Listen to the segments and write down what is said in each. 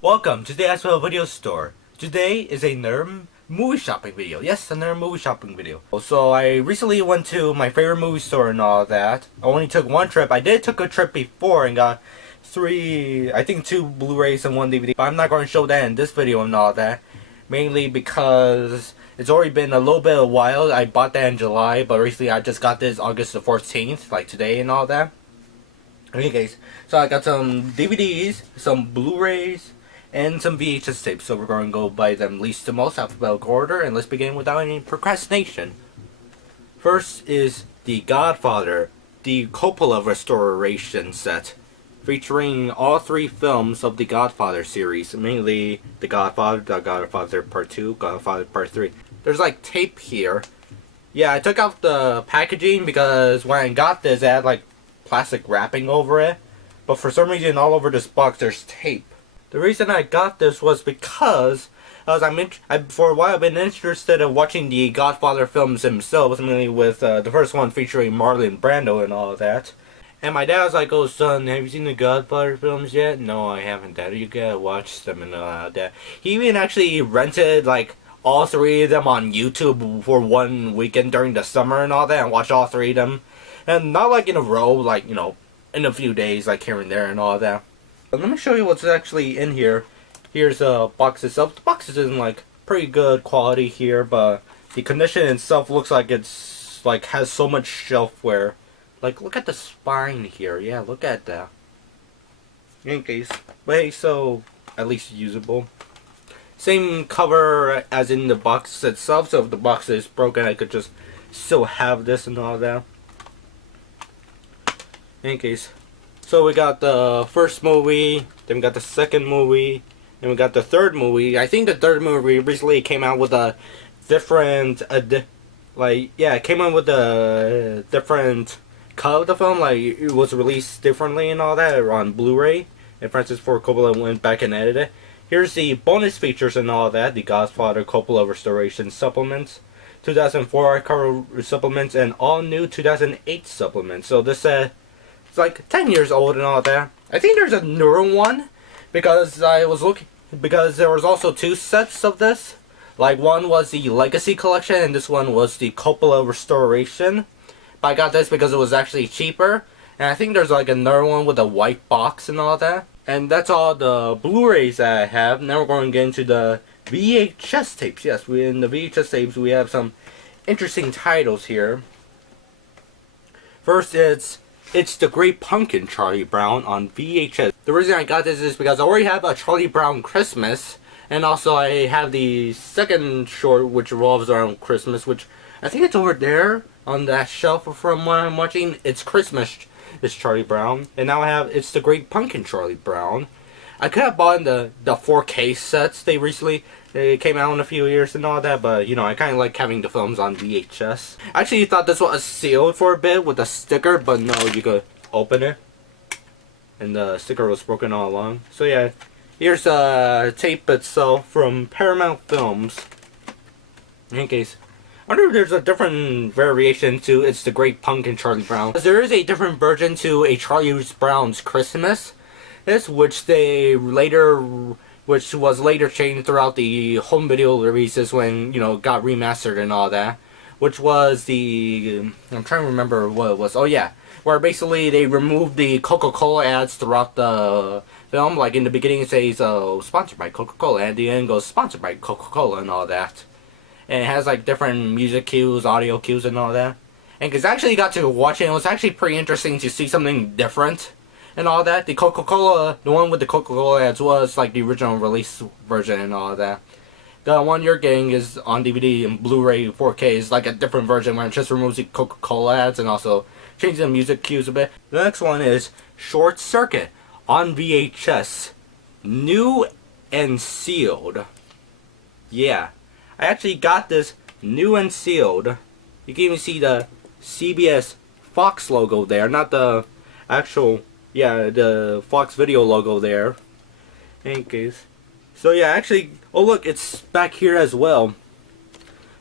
Welcome to the ACEVEDO video store. Today is another movie shopping video. Yes, another movie shopping video. So I recently went to my favorite movie store and all that. I only took one trip. I did took a trip before and got two Blu-rays and one DVD. But I'm not going to show that in this video and all that. Mainly because it's already been a little bit of a while. I bought that in July, but recently I just got this August the 14th, like today and all that. Anyways, so I got some DVDs, some Blu-rays, and some VHS tapes, so we're going to go by them least to most alphabetical order, and let's begin without any procrastination. First is The Godfather, the Coppola restoration set, featuring all three films of the Godfather series, mainly The Godfather Part 2, Godfather Part 3. There's like tape here. Yeah, I took out the packaging because when I got this, it had like plastic wrapping over it, but for some reason all over this box there's tape. The reason I got this was because for a while I've been interested in watching the Godfather films themselves, mainly with the first one featuring Marlon Brando and all of that. And my dad was like, "Oh son, have you seen the Godfather films yet?" "No, I haven't, Dad. You gotta watch them and all that." He even actually rented like all three of them on YouTube for one weekend during the summer and all that, and watched all three of them. And not like in a row, like, you know, in a few days, like here and there and all that. But let me show you what's actually in here. Here's a box itself. The box is in like pretty good quality here, but the condition itself looks like it's like has so much shelf wear. Like, look at the spine here. Yeah, look at that. In case, but hey, so at least usable. Same cover as in the box itself. So if the box is broken, I could just still have this and all that. In case. So we got the first movie, then we got the second movie, and we got the third movie. I think the third movie recently came out with a different, it came out with a different cut of the film. Like, it was released differently and all that on Blu-ray. And Francis Ford Coppola went back and edited it. Here's the bonus features and all that. The Godfather Coppola Restoration Supplements, 2004 archival supplements, and all new 2008 supplements. So this it's like 10 years old and all that. I think there's a newer one because there was also two sets of this. Like, one was the Legacy Collection and this one was the Coppola Restoration. But I got this because it was actually cheaper. And I think there's like another one with a white box and all that. And that's all the Blu-rays that I have. Now we're going to get into the VHS tapes. Yes, in the VHS tapes we have some interesting titles here. First, It's the Great Pumpkin, Charlie Brown, on VHS. The reason I got this is because I already have a Charlie Brown Christmas, and also I have the second short which revolves around Christmas, which I think it's over there on that shelf from what I'm watching. It's Christmas, it's Charlie Brown, and now I have It's the Great Pumpkin, Charlie Brown. I could have bought the 4K sets they came out in a few years and all that, but you know, I kind of like having the films on VHS. I actually thought this was sealed for a bit with a sticker, but no, you could open it, and the sticker was broken all along. So yeah, here's a tape itself from Paramount Films. In case, I wonder if there's a different variation to It's the Great Pumpkin, Charlie Brown. There is a different version to A Charlie Brown's Christmas, which was later changed throughout the home video releases when, you know, got remastered and all that. Which was I'm trying to remember what it was. Oh yeah, where basically they removed the Coca-Cola ads throughout the film. Like in the beginning it says, sponsored by Coca-Cola, and at the end goes, sponsored by Coca-Cola and all that. And it has like different music cues, audio cues and all that. And because I actually got to watch it, it was actually pretty interesting to see something different and all that. The one with the Coca-Cola ads was like the original release version and all that. The one you're getting is on DVD and Blu-ray 4K is like a different version where it just removes the Coca-Cola ads and also changes the music cues a bit. The next one is Short Circuit on VHS, new and sealed. Yeah, I actually got this new and sealed. You can even see the CBS Fox logo there, not the actual, yeah, the Fox Video logo there. In case. So yeah, actually, oh look, it's back here as well.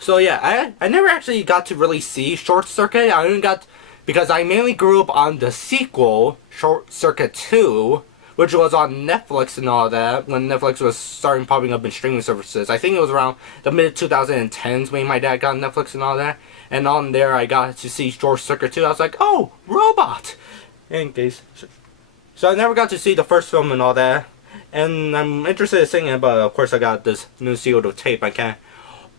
So yeah, I never actually got to really see Short Circuit. I only got, because I mainly grew up on the sequel, Short Circuit 2, which was on Netflix and all that, when Netflix was starting popping up in streaming services. I think it was around the mid-2010s when my dad got Netflix and all that. And on there, I got to see Short Circuit 2. I was like, oh, robot! In case. So I never got to see the first film and all that. And I'm interested in seeing it, but of course I got this new sealed tape. I can't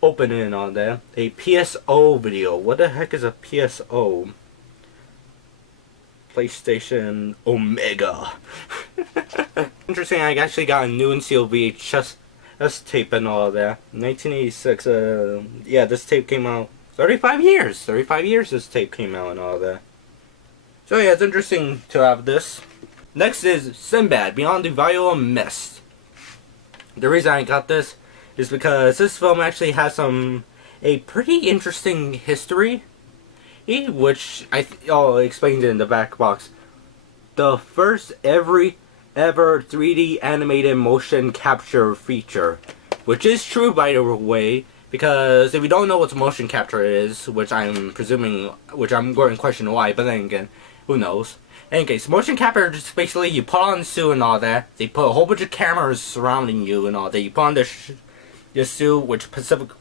open it and all that. A PSO video. What the heck is a PSO? PlayStation Omega. Interesting, I actually got a new and sealed VHS tape and all that. 1986, yeah, this tape came out 35 years. 35 years this tape came out and all that. So yeah, it's interesting to have this. Next is Sinbad, Beyond the Veil of Mist. The reason I got this is because this film actually has a pretty interesting history, which I'll explain it in the back box. The first ever 3D animated motion capture feature, which is true by the way, because if you don't know what motion capture is, which I'm presuming, which I'm going to question why, but then again, who knows. In any case, motion capture is basically you put on the suit and all that. They put a whole bunch of cameras surrounding you and all that. You put on this suit, which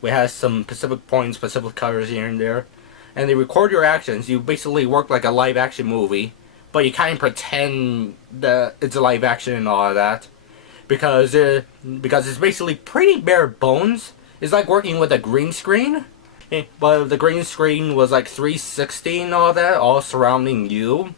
has some specific points, specific colors here and there, and they record your actions. You basically work like a live action movie, but you kind of pretend that it's a live action and all of that, because it's basically pretty bare bones. It's like working with a green screen, but the green screen was like 360 and all that, all surrounding you.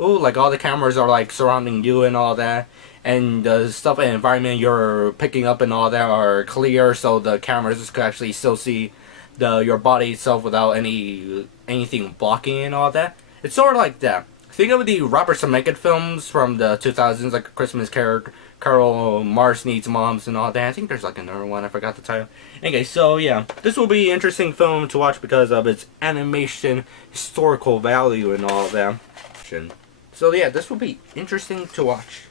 Ooh, like all the cameras are like surrounding you and all that, and the stuff and environment you're picking up and all that are clear, so the cameras can actually still see your body itself without anything blocking and all that. It's sort of like that. Think of the Robert Zemeckis films from the 2000s, like Christmas Carol, Mars Needs Moms and all that. I think there's like another one, I forgot the title. Okay, so yeah, this will be an interesting film to watch because of its animation, historical value and all that. So yeah, this will be interesting to watch.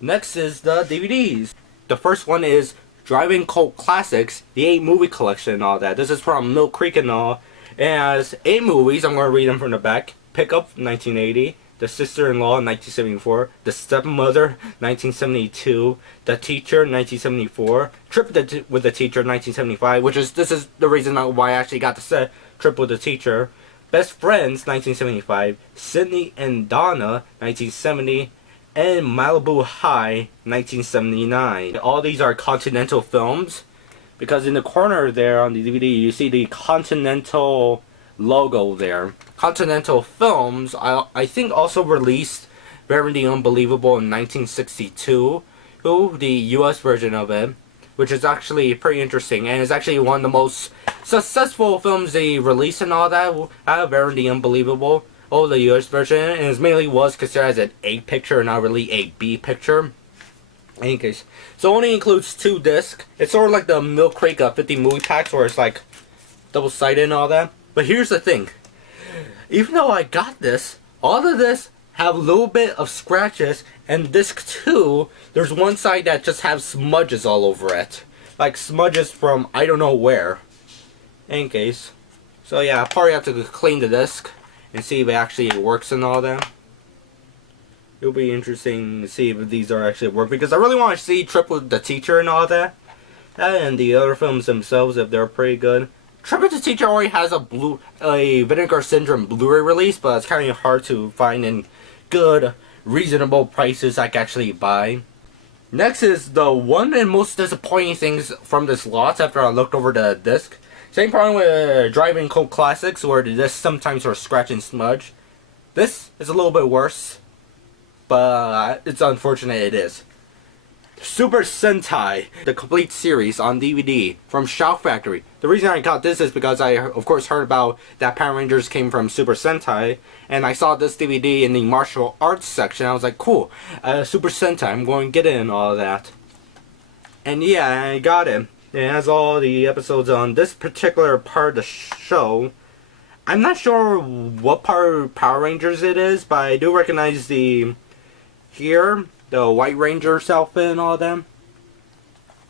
Next is the DVDs. The first one is Driving Cult Classics, the 8 movie collection and all that. This is from Mill Creek and all. It has 8 movies, I'm going to read them from the back. Pickup, 1980. The Sister-in-Law, 1974. The Stepmother, 1972. The Teacher, 1974. Trip with the Teacher, 1975. This is the reason why I actually got the set. Trip with the Teacher. Best Friends, 1975, Sydney and Donna, 1970, and Malibu High, 1979. All these are Continental films, because in the corner there on the DVD, you see the Continental logo there. Continental Films, I think also released Very the Unbelievable in 1962, the US version of it, which is actually pretty interesting, and it's actually one of the most successful films they released and all that. Very the Unbelievable, the US version, and it mainly was considered as an A picture, not really a B picture. In any case, so it only includes 2 discs. It's sort of like the Mill Creek 50 movie packs, where it's like double-sided and all that. But here's the thing: even though I got this, all of this have a little bit of scratches, and disc 2, there's one side that just has smudges all over it. Like smudges from I don't know where. In any case. So yeah, I'll probably have to clean the disc and see if it actually works and all that. It'll be interesting to see if these are actually work, because I really want to see Trip with the Teacher and all that. And the other films themselves, if they're pretty good. Trip with the Teacher already has a Vinegar Syndrome Blu-ray release, but it's kind of hard to find in good, reasonable prices I can actually buy. Next is the one and most disappointing things from this lot after I looked over the disc. Same problem with Driving Cult Classics, where the disc sometimes are scratch and smudge. This is a little bit worse, but it's unfortunate it is. Super Sentai, the complete series on DVD from Shout Factory. The reason I got this is because I, of course, heard about that Power Rangers came from Super Sentai, and I saw this DVD in the martial arts section. I was like, cool, Super Sentai, I'm going to get it and all that. And yeah, I got it. It has all the episodes on this particular part of the show. I'm not sure what part of Power Rangers it is, but I do recognize the White Ranger's outfit and all them.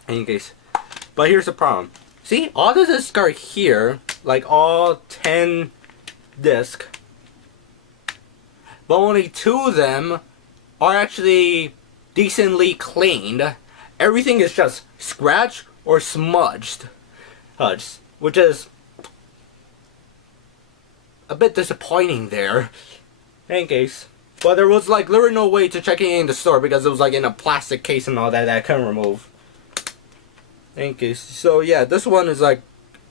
In any case. But here's the problem. See, all the discs are here, like all 10 discs. But only 2 of them are actually decently cleaned. Everything is just scratched or smudged, which is a bit disappointing there. In case. But there was like literally no way to check it in the store because it was like in a plastic case and all that I couldn't remove. In case. So yeah, this one is like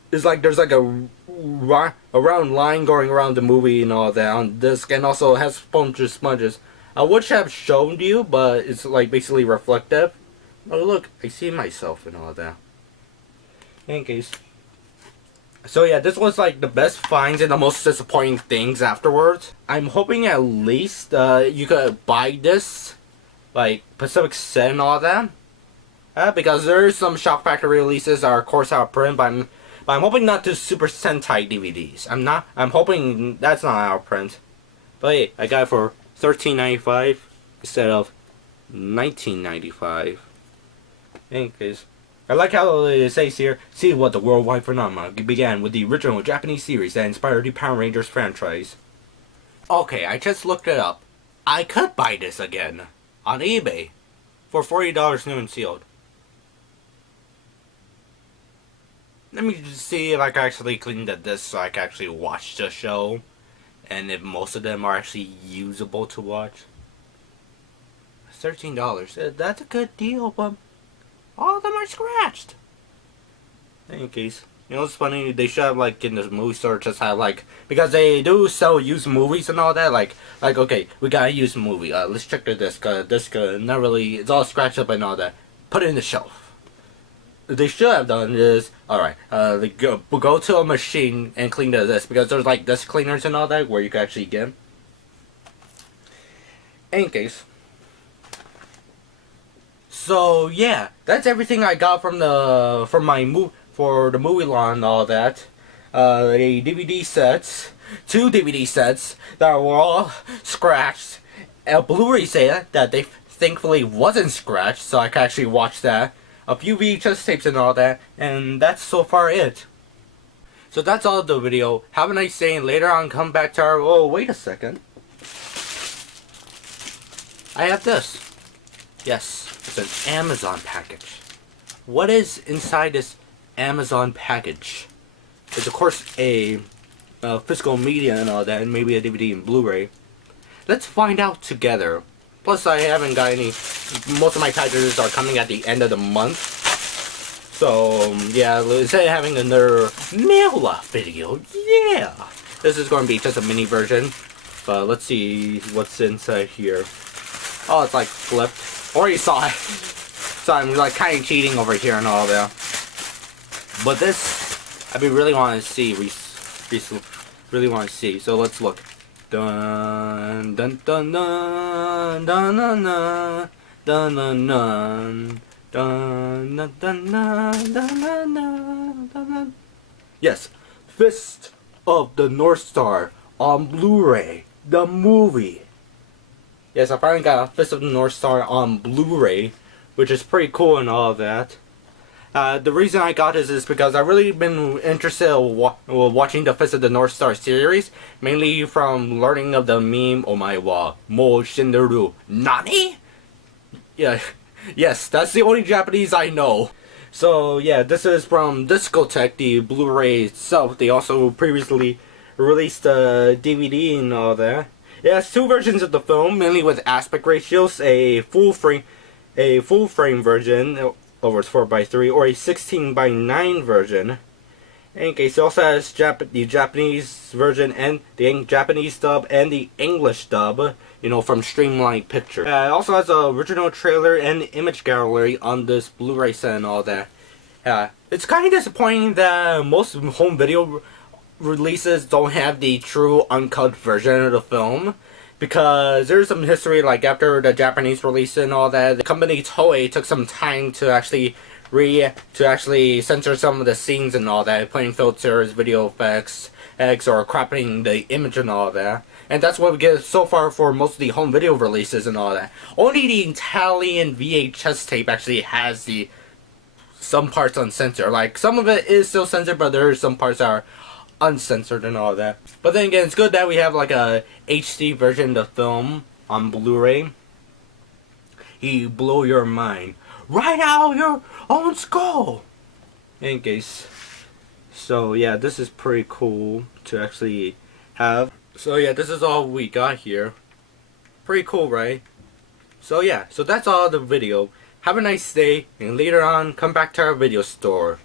there's like a round line going around the movie and all that on disc, and also has smudges. I would have shown you, but it's like basically reflective. Oh look, I see myself and all that. In case. So yeah, this was like the best finds and the most disappointing things afterwards. I'm hoping at least you could buy this, like Pacific Set and all that. Because there's some Shock Factory releases that are of course out of print, but I'm hoping not to Super Sentai DVDs. I'm hoping that's not out of print. But hey, I got it for $13.95 instead of $19.95. In case. I like how it says here, see what the worldwide phenomenon began with the original Japanese series that inspired the Power Rangers franchise. Okay, I just looked it up. I could buy this again on eBay for $40 new and sealed. Let me just see if I can actually clean the disc so I can actually watch the show, and if most of them are actually usable to watch. $13. That's a good deal, but all of them are scratched. In case. You know, it's funny, they should have, like, in the movie store, just have, like, because they do sell used movies and all that, like, okay, we got a used movie, let's check the disc, not really, it's all scratched up and all that. Put it in the shelf. What they should have done is, alright, go to a machine and clean the disc, because there's, like, disc cleaners and all that, where you can actually get them. In case. So yeah, that's everything I got from the movie lawn and all that. A DVD sets, 2 DVD sets that were all scratched, a Blu-ray set that they thankfully wasn't scratched, so I could actually watch that. A few VHS tapes and all that, and that's so far it. So that's all of the video. Have a nice day, and later on come back to our. Oh, wait a second. I have this. Yes. It's an Amazon package. What is inside this Amazon package? It's of course a physical media and all that, and maybe a DVD and Blu-ray. Let's find out together. Plus, I haven't got any. Most of my packages are coming at the end of the month. So yeah, instead of having another mail-off video, yeah, this is going to be just a mini version. But let's see what's inside here. Oh, it's like flipped. Already saw it. So I'm like kind of cheating over here and all that. But this, I really want to see. Really want to see. So let's look. Dun dun dun dun dun dun dun dun dun dun dun dun dun dun dun. Yes, Fist of the North Star on Blu-ray, the movie. Yes, I finally got Fist of the North Star on Blu-ray, which is pretty cool and all of that. The reason I got this is because I've really been interested in watching the Fist of the North Star series, mainly from learning of the meme, "Omae wa mo shinderu nani?" Yeah, yes, that's the only Japanese I know. So yeah, this is from Discotek, the Blu-ray itself. They also previously released a DVD and all that. It has 2 versions of the film, mainly with aspect ratios, a full frame version, over 4:3, or a 16:9 version. In case it also has the Japanese version and the Japanese dub and the English dub, you know, from Streamline Pictures. It also has an original trailer and image gallery on this Blu-ray set and all that. It's kind of disappointing that most home video releases don't have the true uncut version of the film, because there's some history, like after the Japanese release and all that, the company Toei took some time to actually censor some of the scenes and all that, putting filters, video effects, or cropping the image and all that. And that's what we get so far for most of the home video releases and all that. Only the Italian VHS tape actually has some parts uncensored. Like, some of it is still censored, but there are some parts that are uncensored and all that. But then again, it's good that we have like a HD version of the film on Blu-ray. he blow your mind right out of your own skull. In case. So yeah, this is pretty cool to actually have. So yeah, this is all we got here. Pretty cool, right? So yeah, so that's all the video. Have a nice day, and later on, come back to our video store.